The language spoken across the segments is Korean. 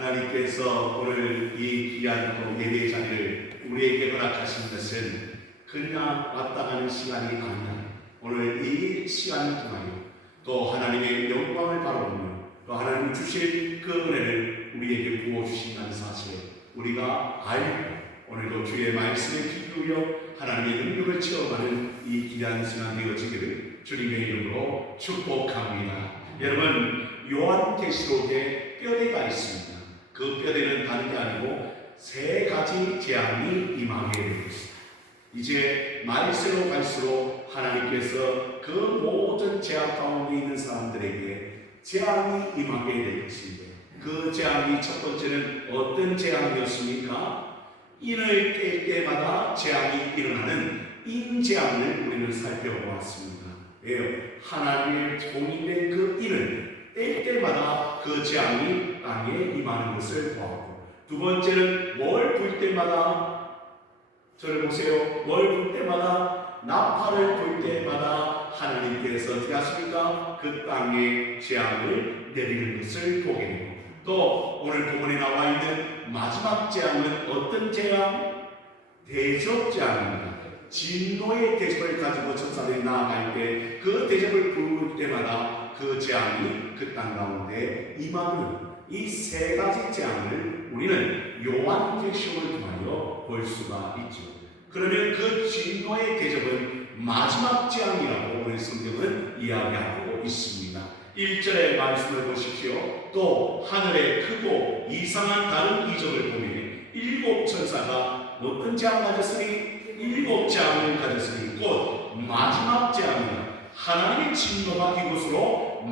하나님께서 오늘 이 귀한 예배 자리를 우리에게 허락하신 것은 그냥 왔다 가는 시간이 아니라 오늘 이 시간을 통하여 또 하나님의 영광을 바라보며 또 하나님 주실 그 은혜를 우리에게 부어주신다는 사실 우리가 알고 오늘도 주의 말씀에 귀 기울여 하나님의 능력을 체험하는 이 귀한 시간 되어지기를 주님의 이름으로 축복합니다. 여러분, 요한계시록에 뼈대가 있습니다. 그 뼈대는 다른 게 아니고 세 가지 재앙이 임하게 되었습니다. 이제 말세로 갈수록 하나님께서 그 모든 재앙 가운데 있는 사람들에게 재앙이 임하게 될 것인데, 그 재앙이 첫 번째는 어떤 재앙이었습니까? 인을 깰 때마다 재앙이 일어나는 인재앙을 우리는 살펴보았습니다. 왜요? 하나님의 공인된 그 인을 뗄 때마다 그 재앙이 땅에 임하는 것을 보았고, 두 번째는 뭘 불 때마다, 저를 보세요. 뭘 불 때마다, 나팔을 불 때마다 하나님께서 어떻게 하십니까? 그 땅에 재앙을 내리는 것을 보게 되고, 또 오늘 본문에 나와 있는 마지막 재앙은 어떤 재앙? 대접재앙입니다. 진노의 대접을 가지고 천사들이 나아갈 때 그 대접을 부를 때마다 그 재앙이 그 땅 가운데 임하는 이 세 가지 재앙을 우리는 요한계시록을 통하여 볼 수가 있죠. 그러면 그 진노의 대접은 마지막 재앙이라고 우리 성경은 이야기하고 있습니다. 1절의 말씀을 보십시오. 또 하늘에 크고 이상한 다른 이적을 보니 일곱 천사가 어떤 재앙을 가졌으니? 일곱 재앙을 가졌으니 곧 마지막 재앙이다. 하나님의 진노가 이곳으로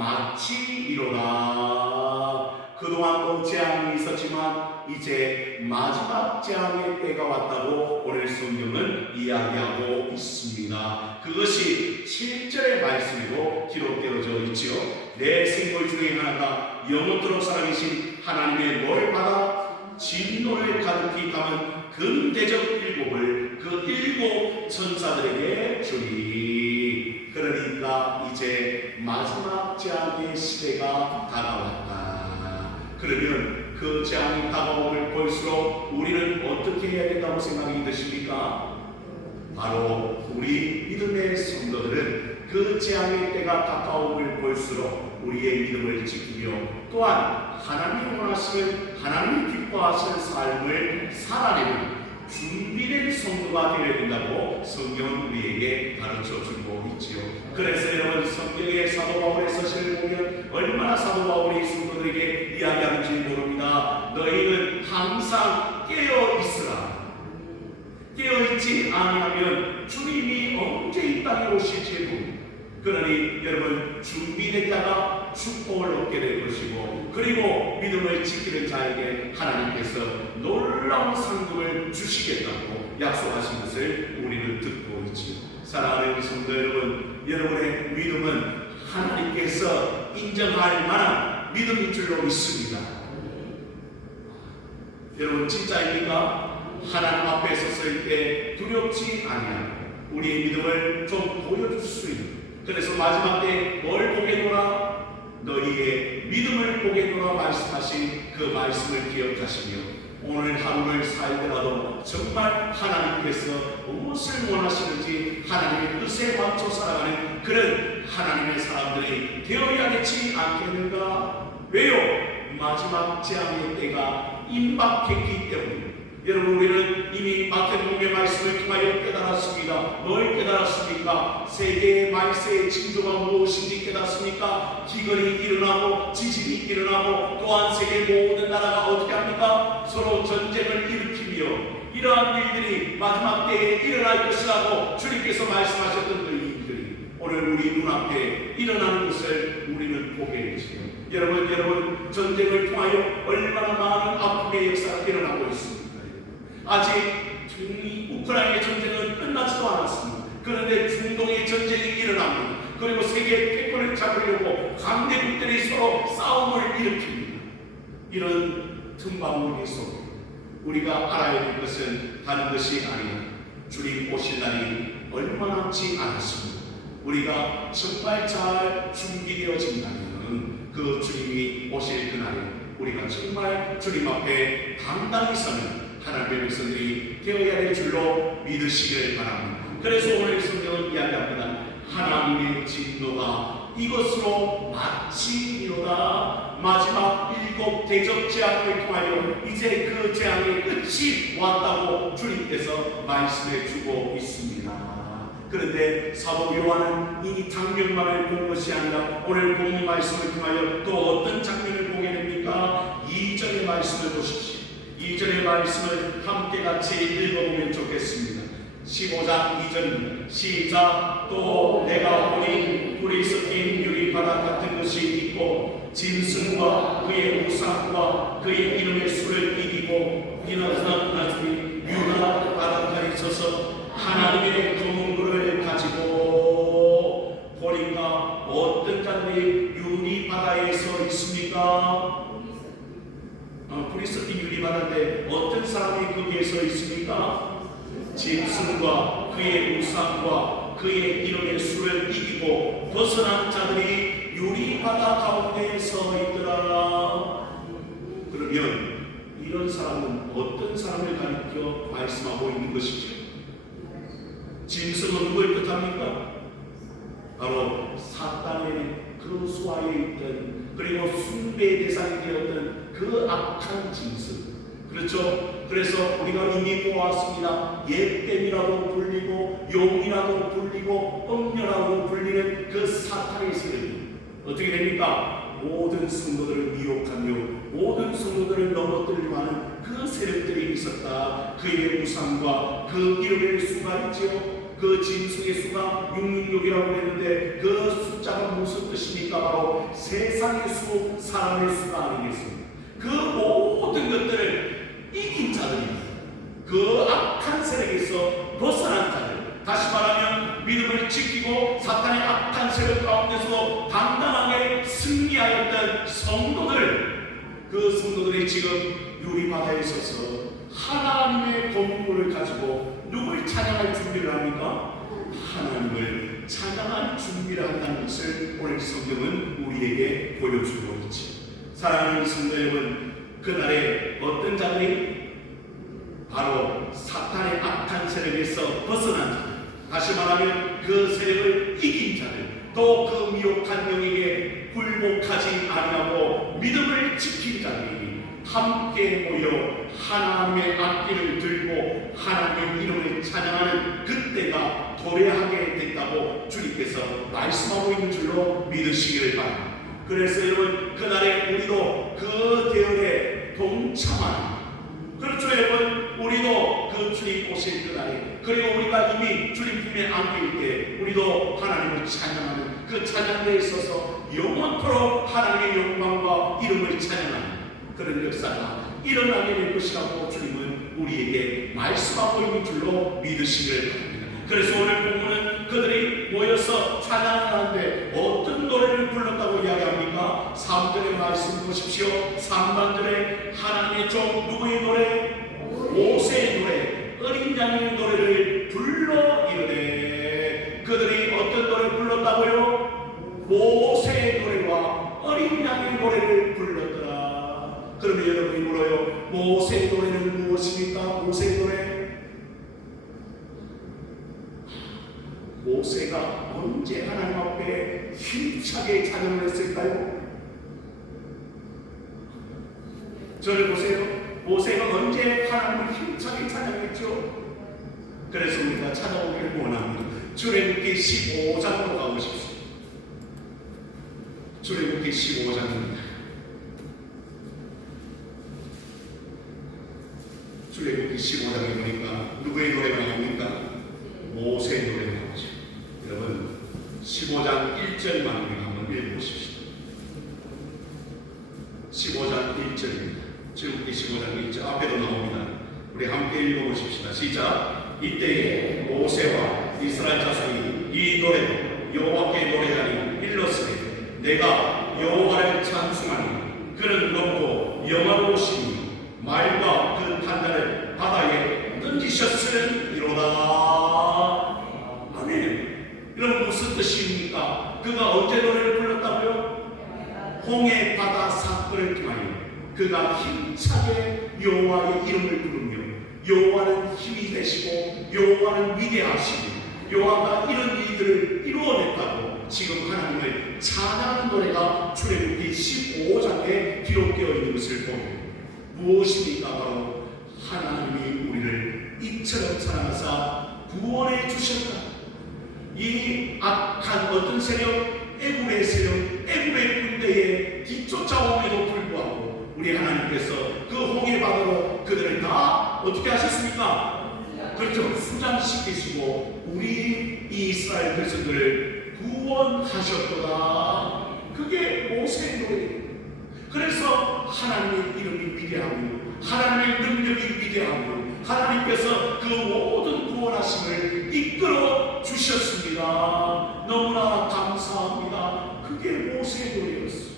마치리로다. 그동안도 재앙이 있었지만 이제 마지막 재앙의 때가 왔다고 오늘 성경은 이야기하고 있습니다. 그것이 7절의 말씀으로 기록되어져 있지요. 내 생물 중에 하나가 영원토록 살아계신 하나님의 뭘 받아 진노를 가득히 담은 금대접 일곱을 그 일곱 천사들에게 주리. 그러니까 이제 마지막 재앙의 시대가 다가왔다. 그러면 그 재앙이 다가옴을 볼수록 우리는 어떻게 해야 된다고 생각이 드십니까? 바로 우리 믿음의 성도들은 그 재앙의 때가 가까움을 볼수록 우리의 믿음을 지키며 또한 하나님이 원하시는, 하나님이 기뻐하시는 삶을 살아내는 준비된 성도가 되어야 된다고 성경은 우리에게 가르쳐주고 있지요. 그래서 여러분, 성경의 사도 바울의 서신을 보면 얼마나 사도 바울이 성도들에게 이야기하는지 모릅니다. 너희는 항상 깨어있으라. 깨어있지 아니하면 주님이 언제 이 땅에 오실지 모릅니다. 그러니 여러분, 준비된 자가 축복을 얻게 될 것이고, 그리고 믿음을 지키는 자에게 하나님께서 놀라운 상급을 주시겠다고 약속하신 것을 우리는 듣고 있지요. 사랑하는 성도 여러분, 여러분의 믿음은 하나님께서 인정할 만한 믿음인 줄로 믿습니다. 여러분, 진짜입니까? 하나님 앞에 섰을 때 두렵지 아니하고 우리의 믿음을 좀 보여줄 수 있는, 그래서 마지막 때 뭘 보겠노라? 너희의 믿음을 보겠노라 말씀하신 그 말씀을 기억하시며 오늘 하루를 살더라도 정말 하나님께서 무엇을 원하시는지 하나님의 뜻에 맞춰 살아가는 그런 하나님의 사람들이 되어야겠지 않겠는가? 왜요? 마지막 재앙의 때가 임박했기 때문입니다. 여러분, 우리는 이미 마태복음의 말씀을 통하여 깨달았습니다. 뭘 깨달았습니까? 세계의 말세의 징조가 무엇인지 깨닫습니까? 기근이 일어나고 지진이 일어나고 또한 세계 모든 나라가 어떻게 합니까? 서로 전쟁을 일으키며 이러한 일들이 마지막 때에 일어날 것이라고 주님께서 말씀하셨던 그 일들이 오늘 우리 눈앞에 일어나는 것을 우리는 보게 되지요. 여러분, 전쟁을 통하여 얼마나 많은 아픔의 역사가 일어나고 있습니다. 아직 우크라이나 전쟁은 끝나지도 않았습니다. 그런데 중동의 전쟁이 일어납니다. 그리고 세계 패권을 잡으려고 강대국들이 서로 싸움을 일으킵니다. 이런 틈바구니 속에 우리가 알아야 될 것은 다른 것이 아니라 주님 오실 날이 얼마 남지 않았습니다. 우리가 정말 잘 준비되어진다면 그 주님이 오실 그날에 우리가 정말 주님 앞에 당당히 서는 하나님의 백성들이 되어야 될 줄로 믿으시기를 바랍니다. 그래서 오늘 성경은 이야기합니다. 하나님의 진노가 이것으로 마치리로다. 마지막 7 대접 재앙을 통하여 이제 그 재앙의 끝이 왔다고 주님께서 말씀해 주고 있습니다. 그런데 사도 요한은 이 장면만을 본 것이 아니라 오늘 본문 말씀을 통하여 또 어떤 장면을 보게 됩니까? 2절의 말씀을 보십시오. 2절의 말씀을 함께 같이 읽어보면 좋겠습니다. 15장 2절입니다. 시작. 또 내가 보니 불이 섞인 유리바다 같은 것이 있고 짐승과 그의 우상과 그의 이름의 수를 이기고 비난하는 나중에 유나 바닷가에 서서 하나님의 검은 불을 가지고 보니까 어떤 자들이 유리바다에 서 있습니까? 불이 섞인 유리바다인데 어떤 사람이 거기에 서 있습니까? 짐승과 그의 우상과 그의 이름의 수를 이기고 벗어난 자들이 유리바다 가운데에 서 있더라. 그러면 이런 사람은 어떤 사람을 가리켜 말씀하고 있는 것이죠? 짐승은 누구를 뜻합니까? 바로 사탄의 그 수하에 있던 그리고 숭배의 대상이 되었던 그 악한 짐승. 그렇죠? 그래서 우리가 이미 보았습니다. 옛뱀이라고 불리고 용이라고 불리고 엄녀라고 불리는 그 사탄의 세력이 어떻게 됩니까? 모든 성도들을 미혹하며 모든 성도들을 넘어뜨리려 하는 그 세력들이 있었다. 그의 우상과 그 이름의 수가 있지요. 그 짐승의 수가 666이라고 했는데 그 숫자가 무슨 뜻입니까? 바로 세상의 수, 사람의 수가 아니겠습니까? 그 모든 것들을 이긴 자들입니다. 그 악한 세력에서 벗어난 자들, 다시 말하면 믿음을 지키고 사탄의 악한 세력 가운데서 당당하게 승리하였던 성도들, 그 성도들이 지금 유리바다에 서서 하나님의 검문을 가지고 누굴 찬양할 준비를 합니까? 하나님을 찬양할 준비를 한다는 것을 오늘 성경은 우리에게 보여주고 있지. 사랑하는 성도 여러분, 그날에 어떤 자들이 바로 사탄의 악한 세력에서 벗어난 자들, 다시 말하면 그 세력을 이긴 자들, 또 그 미혹한 영에게 굴복하지 아니하고 믿음을 지킨 자들이 함께 모여 하나님의 악기를 들고 하나님의 이름을 찬양하는 그때가 도래하게 됐다고 주님께서 말씀하고 있는 줄로 믿으시기를 바랍니다. 그래서 여러분, 그날에 우리도 그 대열에 동참하는, 그렇죠 여러분, 우리도 그 주님 오실 그날에, 그리고 우리가 이미 주님 품에 안길 때 우리도 하나님을 찬양하는 그 찬양대에 있어서 영원토록 하나님의 영광과 이름을 찬양하는 그런 역사가 일어나게 될 것이라고 주님은 우리에게 말씀하고 있는 줄로 믿으시기를 바랍니다. 그래서 오늘 본문은 그들이 모여서 찬양을 하는데 어떤 노래를 불렀다고 이야기합니까? 3절의 말씀 보십시오. 3반절에 하나님의 종 누구의 노래? 모세의 노래, 어린 양의 노래를 불러 이르되, 그들이 어떤 노래를 불렀다고요? 모세의 노래와 어린 양의 노래를 불렀더라. 그러면 여러분이 물어요, 모세의 노래는 무엇입니까? 모세의 노래, 모세가 언제 하나님 앞에 힘차게 찬양을 했을까요? 저를 보세요. 모세가 언제 하나님을 힘차게 찬양했죠? 그래서 우리가 찾아오기를 원합니다. 출애굽기 15장으로 가보십시오. 출애굽기 15장입니다. 출애굽기 15장에 보니까 누구의 노래가 나옵니까? 모세의 노래가 나오죠. 여러분, 15장 1절만 우리가 한번 읽어보십시오. 15장 1절입니다. 출애굽기 15장 1절 앞에도 나옵니다. 우리 함께 읽어보십시다. 시작. 이때에 모세와 이스라엘 자손이 이 노래로 여호와께 노래하니 일렀으되, 내가 여호와를 찬송하니 그는 높고 영화로우시니 말과 그 탄자를 바다에 던지셨으리로다. 아멘. 여러분, 무슨 뜻입니까? 그가 언제 노래를 불렀다고요? 홍해 바다 사건을 통하여 그가 힘차게 여호와의 이름을 부르며 여호와는 힘이 되시고 여호와는 위대하시고 여호와가 이런 일들을 이루어냈다고 지금 하나님을 찬양하는 노래가 출애굽기 15장에 기록되어 있는 것을 보면 무엇입니까? 바로 하나님이 우리를 이처럼 사랑하사 구원해 주셨다. 이 악한 어떤 세력, 애굽의 세력, 애굽의 군대에 뒤쫓아옴에도 불구하고 우리 하나님께서 그 홍해 바다로 그들을 다 어떻게 하셨습니까? 그렇죠. 수장시키시고 우리 이스라엘 백성들을 구원하셨도다. 그게 모세의 노래예요. 그래서 하나님의 이름이 위대하며 하나님의 능력이 위대하며 하나님께서 그 모든 구원하심을 이끌어 주셨습니다. 너무나 감사합니다. 그게 모세의 노래였어요.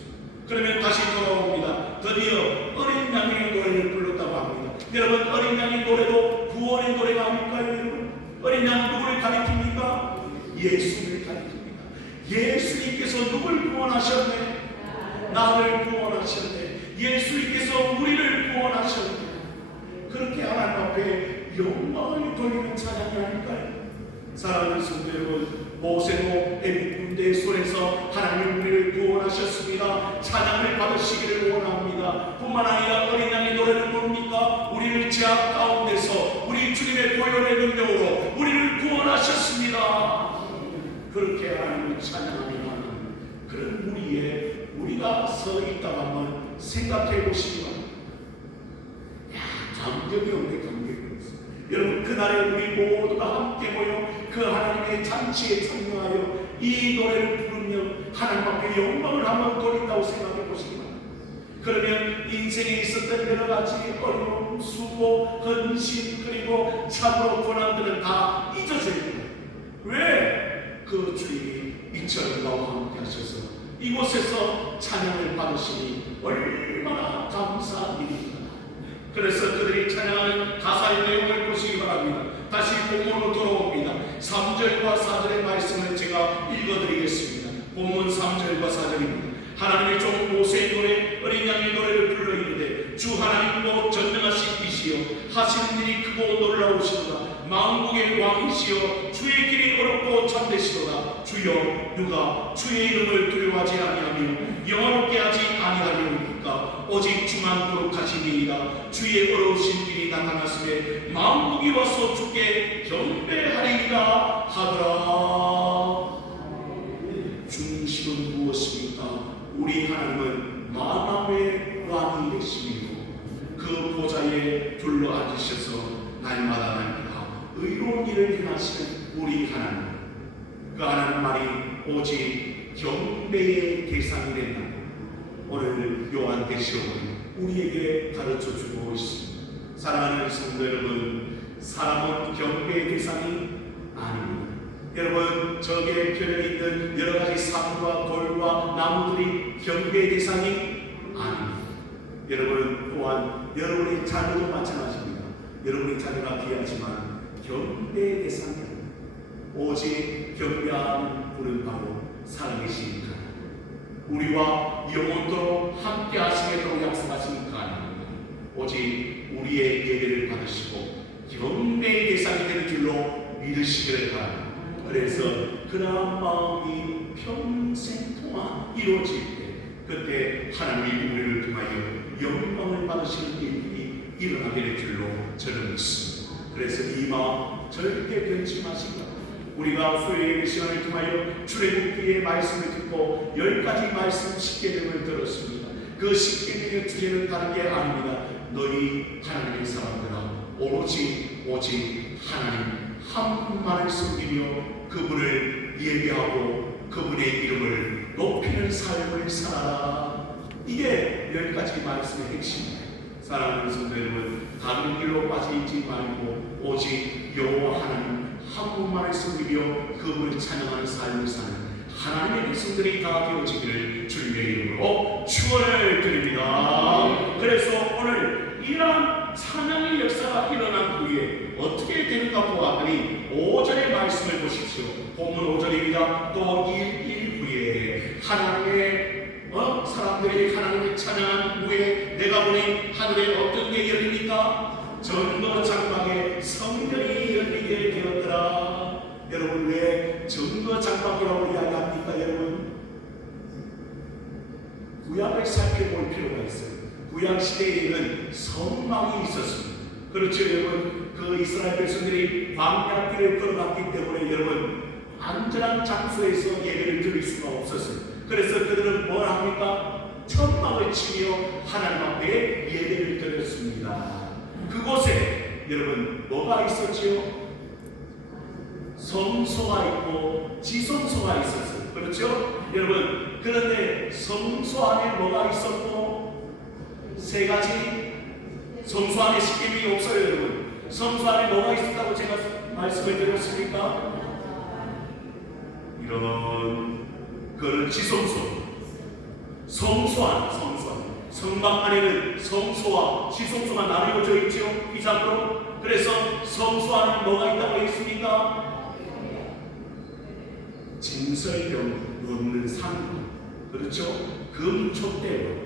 그러면 다시 돌아옵니다. 드디어 어린 양의 노래를 불렀다고 합니다. 여러분, 어린 양의 노래도 구원의 노래가 아닐까요? 여러분, 어린 양 누구를 가리킵니까? 예수를 가리킵니다. 예수님께서 누굴 구원하셨네? 나를 구원하셨네. 예수님께서 우리를 구원하셨네. 그렇게 하나님 앞에 영광을 돌리는 찬양이 아닐까요? 사랑하는 성도 여러분, 모세도 애굽 군대의 손에서 하나님 우리를 구원하셨습니다. 찬양을 받으시기를 원합니다. 뿐만 아니라 어린 양의 노래를 부릅니까? 우리를 죄악 가운데서 우리 주님의 보혈의 능력으로 우리를 구원하셨습니다. 그렇게 하나님을 찬양하는 그런 우리가 서 있다고 한번 생각해 보시기 바랍니다. 감격이 없네, 감격이 없어. 여러분, 그날에 우리 모두가 함께 모여 그 하나님의 잔치에 참여하여 이 노래를 부르며 하나님 앞에 영광을 한번 돌린다고 생각해 보시기 바랍니다. 그러면 인생에 있었던 여러 가지 어려움, 수고, 헌신, 그리고 참으로 고난들은 다 잊어져요. 왜? 그 주님이 이처럼 나와 함께 하셔서 이곳에서 찬양을 받으시니 얼마나 감사한 일입니다. 그래서 그들이 찬양하는 가사의 내용을 보시기 바랍니다. 다시 본문으로 돌아옵니다. 3절과 4절의 말씀을 제가 읽어드리겠습니다. 본문 3절과 4절입니다. 하나님의 종 모세의 노래, 어린 양의 노래를 불러 이르되 주 하나님도 전능하신 이시여 하시는 일이 크고 놀라우시도다. 만국의 왕이시여 주의 길이 어렵고 참되시도다. 주여 누가 주의 이름을 두려워하지 아니하며 영화롭게 하지 아니하리오니까 오직 주만 거룩하시니이다. 주의 어려우신 길이 나타났음에 만국이 와서 주께 경배하리이다 하더라. 중심은 무엇입니까? 우리 하나님은 만왕의 왕이 되시며 그 보좌에 둘러앉으셔서 날마다 의로운 일을 행하시는 우리 하나님, 그 하나님 말이 오직 경배의 대상이 된다. 오늘 요한계시록은 우리에게 가르쳐주고 있습니다. 사랑하는 성도 여러분, 사람은 경배의 대상이 아닙니다. 여러분, 저게 펴져 있는 여러 가지 산과 돌과 나무들이 경배의 대상이 아닙니다. 여러분 또한 여러분의 자녀도 마찬가지입니다. 여러분의 자녀가 귀하지만 경배의 대상이 아닙니다. 오직 경배하는 분은 바로 살아계신 하나님, 우리와 영원토록 함께 하시겠다고 약속하신 하나님, 오직 우리의 예배를 받으시고 경배의 대상이 되는 줄로 믿으시기를 바랍니다. 그래서 그러한 마음이 평생 동안 이루어질 때 그때 하나님이 우리를 통하여 영광을 받으시는 일들이 일어나게 될 줄로 저는 믿습니다. 그래서 이 마음 절대 변치 마시고 우리가 수요일 예배 시간을 통하여 출애굽기의 말씀을 듣고 10가지 말씀 10계명을 들었습니다. 그 10계명의 주제는 다른 게 아닙니다. 너희 하나님의 사람들아 오직 하나님 한 분만을 섬기며 그분을 예배하고 그분의 이름을 높이는 삶을 살아라. 이게 10가지 말씀의 핵심입니다. 사랑하는 성도 여러분, 다른 길로 빠지지 말고 오직 여호와 하나님 한 분만을 섬기며 그분을 찬양하는 삶을 사는 하나님의 백성들이 다 되어지기를 주님의 이름으로 축원을 드립니다. 그래서 오늘 이러한 찬양의 역사가 일어난 후에 어떻게 되는가 보았더니 5절의 말씀을 보십시오. 본문 5절입니다. 또 1일 후에 하나님의 사람들이 하나님을 찬양한 후에 내가 보니 하늘에 어떤 게 열립니까? 전거 장막에 성전이 열리게 되었더라. 여러분, 왜 전거 장막이라고 이야기합니까? 여러분, 구약을 살펴볼 필요가 있어요. 구약 시대에는 성막이 있었습니다. 그렇죠, 여러분. 그 이스라엘 백성들이 광야길을 걸어갔기 때문에 여러분, 안전한 장소에서 예배를 드릴 수가 없었어요. 그래서 그들은 뭘 합니까? 천막을 치며 하나님 앞에 예배를 드렸습니다. 그곳에 여러분 뭐가 있었지요? 성소가 있고 지성소가 있었어요. 그렇죠? 여러분, 그런데 성소 안에 뭐가 있었고 세 가지, 성소 안에 십계명이 없어요. 여러분, 성소 안에 뭐가 있었다고 제가 말씀을 드렸습니까? 이런 그런 지성소, 성소 안, 성막 안에는 성소와 지성소가 나뉘어져 있죠, 이상으로. 그래서 성소 안에 뭐가 있다고 했습니까? 진설병 놓는 상, 그렇죠? 금촛대로,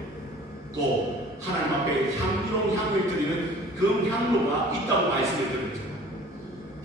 또 하나님 앞에 향기로운 향을 드리는 금향로가 있다고 말씀을 드렸죠.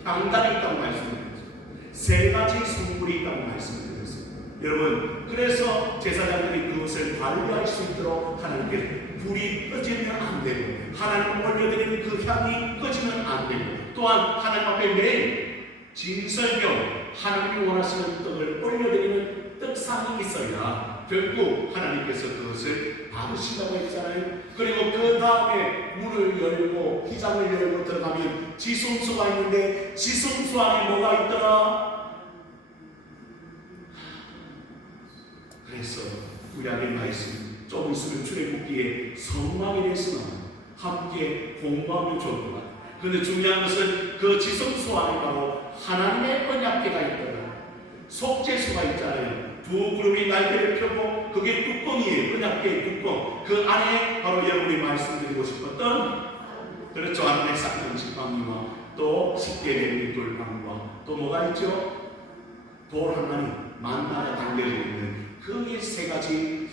향단이 있다고 말씀을 드렸죠. 세 가지 성물이 있다고 말씀을 드렸어요. 여러분, 그래서 제사장들이 그것을 관리할 수 있도록 하나님께 불이 꺼지면 안 되고, 하나님 올려드리는 그 향이 꺼지면 안 되고, 또한 하나님 앞에 매일 진설병, 하나님이 원하시는 떡을 올려드리는 떡상이 있어야 결국 하나님께서 그것을 받으신다고 했잖아요. 그리고 그 다음에 문을 열고 기장을 열고 들어가면 지성소가 있는데 지성소 안에 뭐가 있더라? 그래서 구약의 말씀 좀 있으면 출애굽기에 성막에 대해서는 함께 공부하면 좋을 것 같아요. 그런데 중요한 것은 그 지성소 안에 바로 하나님의 언약궤가 있더라. 속죄소가 있잖아요. 두 그룹이 날개를 펴고 그게 뚜껑이에요. 언약궤의 뚜껑. 그 안에 바로 여러분이 말씀드리고 싶었던, 그렇죠, 하나님의 싹는 지팡이와 또 십계명의 돌방과 또 뭐가 있죠? 돌 하나니 만나가 담겨져 있는 그 세 가지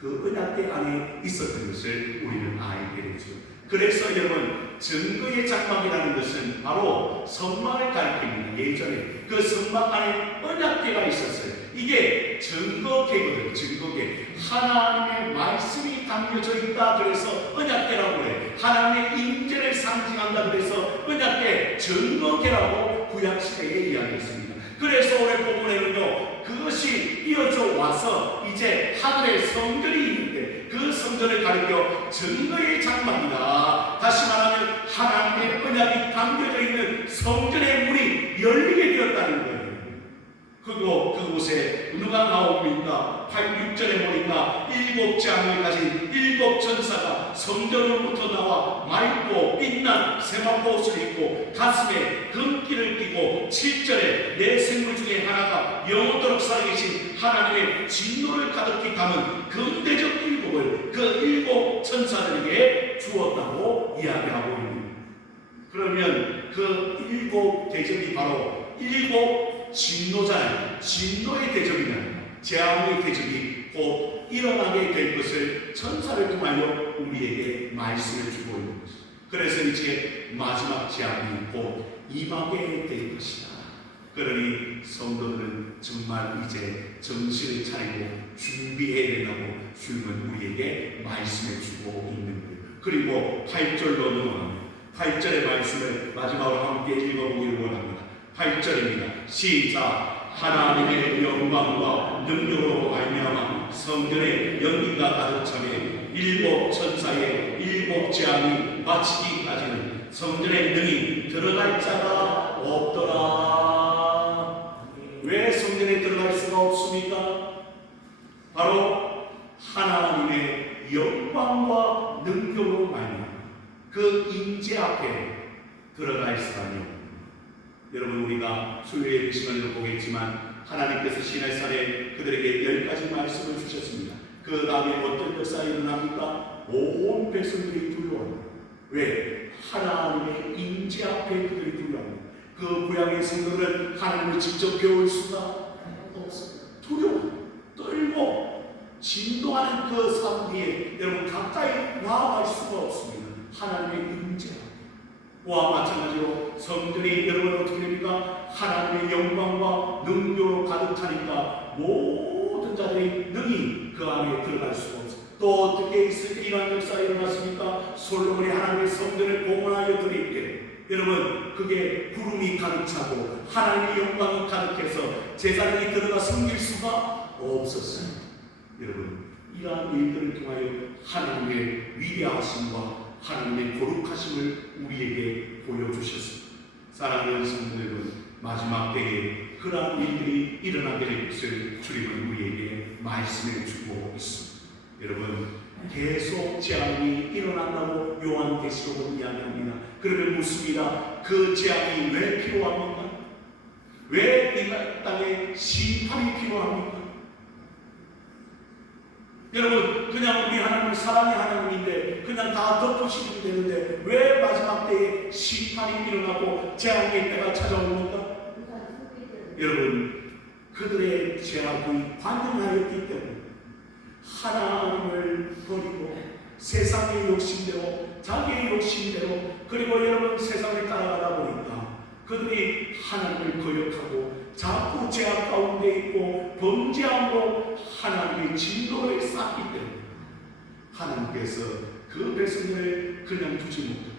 그 언약궤 안에 있었던 것을 우리는 알게 되죠. 그래서 여러분, 증거의 장막이라는 것은 바로 성막을 가리킵니다. 예전에 그 성막 안에 언약궤가 있었어요. 이게 증거궤거든요. 증거궤. 하나님의 말씀이 담겨져 있다 그래서 언약궤라고 그래요. 하나님의 임재를 상징한다 그래서 언약궤, 증거궤라고 구약시대에 이야기했습니다. 그래서 오늘 본문에는요, 그것이 이어져 와서 이제 하늘에 성전이 있는데 그 성전을 가리켜 증거의 장막이다. 다시 말하면 하나님의 언약이 담겨져 있는 성전의 문이 열리게 되었다는 거예요. 그리고 그곳에 누가 나옵니까? 6절에 보니까 7장을 가진 7 천사가 성전으로부터 나와 맑고 빛난 세마포 옷을 입고 가슴에 금기를 끼고 7절에 내 생물 중에 하나가 영원토록 살아계신 하나님의 진노를 가득히 담은 금대접 7을 그 7 천사들에게 주었다고 이야기하고 있습니다. 그러면 그 7 대접이 바로 7 진노잖아요. 진노의 대접이냐, 재앙의 대접이 곧 일어나게 될 것을 천사를 통하여 우리에게 말씀을 주고 있는 것입니다. 그래서 이제 마지막 재앙이 곧 임하게 될 것이다. 그러니 성도들은 정말 이제 정신을 차리고 준비해야 된다고 주님은 우리에게 말씀해 주고 있는 거예요. 그리고 8절로 넘어갑니다. 8절의 말씀을 마지막으로 함께 읽어보기를 원합니다. 8절입니다. 시작. 하나님의 영광과 능력으로 말미암아 성전에 연기가 가득 차며 7 천사의 7 재앙이 마치기까지는 성전에 능히 들어갈 자가 없더라. 왜 성전에 들어갈 수가 없습니까? 바로 하나님의 영광과 능력으로 말미암아 그 임재 앞에 들어갈 사람이 없습니다. 여러분, 우리가 수요일 시간을 보겠지만 하나님께서 시내산에 그들에게 10가지 말씀을 주셨습니다. 그 다음에 어떤 역사가 일어납니까? 온 백성들이 두려워합니다. 왜? 하나님의 임재 앞에 그들이 두려워합니다. 그 고향의 성도는 하나님을 직접 배울 수가 없습니다. 두려워, 떨고 진동하는 그 사무리에 여러분 가까이 나아갈 수가 없습니다. 하나님의 임재. 와 마찬가지로 성전이 여러분 어떻게 됩니까? 하나님의 영광과 능력으로 가득하니까 모든 자들이 능히 그 안에 들어갈 수가 없습니다. 또 어떻게 있을 때 이러한 역사가 일어났습니까? 솔로몬이 하나님의 성전을 봉헌하여 드릴 때 여러분 그게 구름이 가득 차고 하나님의 영광이 가득해서 제사장이 들어가 섬길 수가 없었어요. 여러분 이러한 일들을 통하여 하나님의 위대하심과 하나님의 거룩하심을 우리에게 보여주셨습니다. 사랑하는 성도 여러분, 마지막 때에 그러한 일들이 일어나게 될 것을 주님은 우리에게 말씀해 주고 있습니다. 여러분 계속 재앙이 일어난다고 요한계시록은 이야기합니다. 그러면 묻습니다. 그 재앙이 왜 필요합니까? 왜 이 땅에 심판이 필요합니까? 여러분 그냥 우리 하나님은 사랑의 하나님인데 그냥 다 덮으시면 되는데 왜 마지막 때에 심판이 일어나고 재앙의 때가 찾아옵니까? 여러분 그들의 죄악이 관영하였기 때문에 하나님을 버리고 세상의 욕심대로 자기의 욕심대로 그리고 여러분 세상을 따라가다 보니까 그들이 하나님을 거역하고 자꾸 죄악 가운데 있고 범죄함으로 하나님의 진노를 쌓기 때문에 하나님께서 그 백성들을 그냥 두지 못하고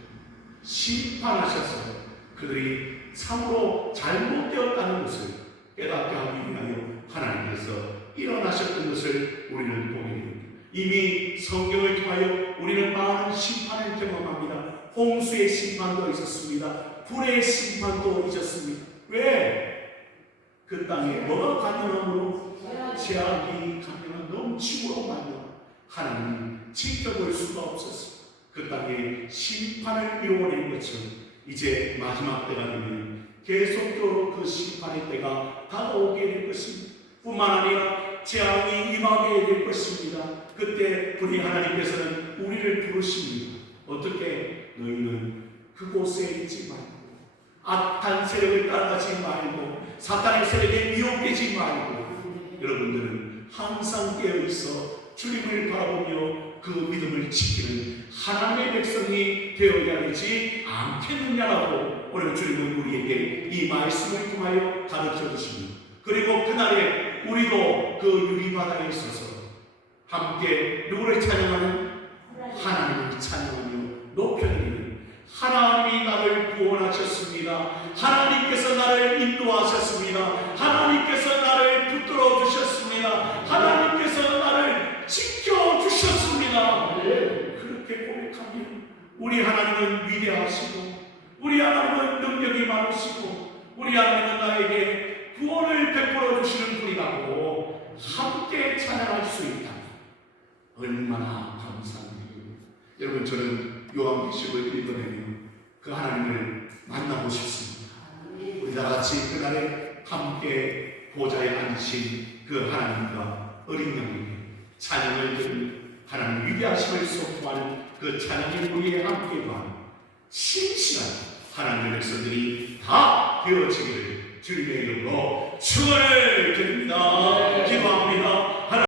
심판하셔서 그들이 참으로 잘못되었다는 것을 깨닫게 하기 위하여 하나님께서 일어나셨던 것을 우리는 보게 됩니다. 이미 성경을 통하여 우리는 많은 심판을 경험합니다. 홍수의 심판도 있었습니다. 불의 심판도 있었습니다. 왜? 그 땅에 뭐가 간절함으로 죄악이 간절함 넘치므로 말이야 하나님 지켜볼 수가 없었습니다. 그 땅에 심판을 이루어낸 것처럼 이제 마지막 때가 되면 계속적으로 그 심판의 때가 다가오게 될 것입니다. 뿐만 아니라 재앙이 임하게 될 것입니다. 그때 우리 하나님께서는 우리를 부르십니다. 어떻게? 너희는 그곳에 있지 말고 악한 세력을 따라가지 말고 사탄의 세력에 미혹되지 말고 여러분들은 항상 깨어있어 주님을 바라보며 그 믿음을 지키는 하나님의 백성이 되어야 되지 않겠느냐라고 오늘 주님은 우리에게 이 말씀을 통하여 가르쳐 주십니다. 그리고 그날에 우리도 그 유리바다에 있어서 함께 누구를 찬양하는? 하나님을 찬양하며 높여드리는 하나님이 나를 구원하셨습니다. 하나님께서 나를 인도하셨습니다. 하나님께서 나를 붙들어 주셨습니다. 하나님께서 나를 지켜주셨습니다. 그렇게 고백하면 우리 하나님은 위대하시고 우리 하나님은 능력이 많으시고 우리 하나님은 나에게 구원을 베풀어 주시는 분이라고 함께 찬양할 수 있다. 얼마나 감사합니다. 여러분 저는 요한계시록을 읽어내며 그 하나님을 만나고 싶습니다. 우리 다같이 그날에 함께 보좌에 앉으신 그 하나님과 어린 양에게 찬양을 드리며 하나님 위대하심을 선포하는 그 찬양의 무리에 함께 반 신실한 하나님의 백성들이 다 되어지기를 주님의 이름으로 축원을 드립니다. 기도합니다.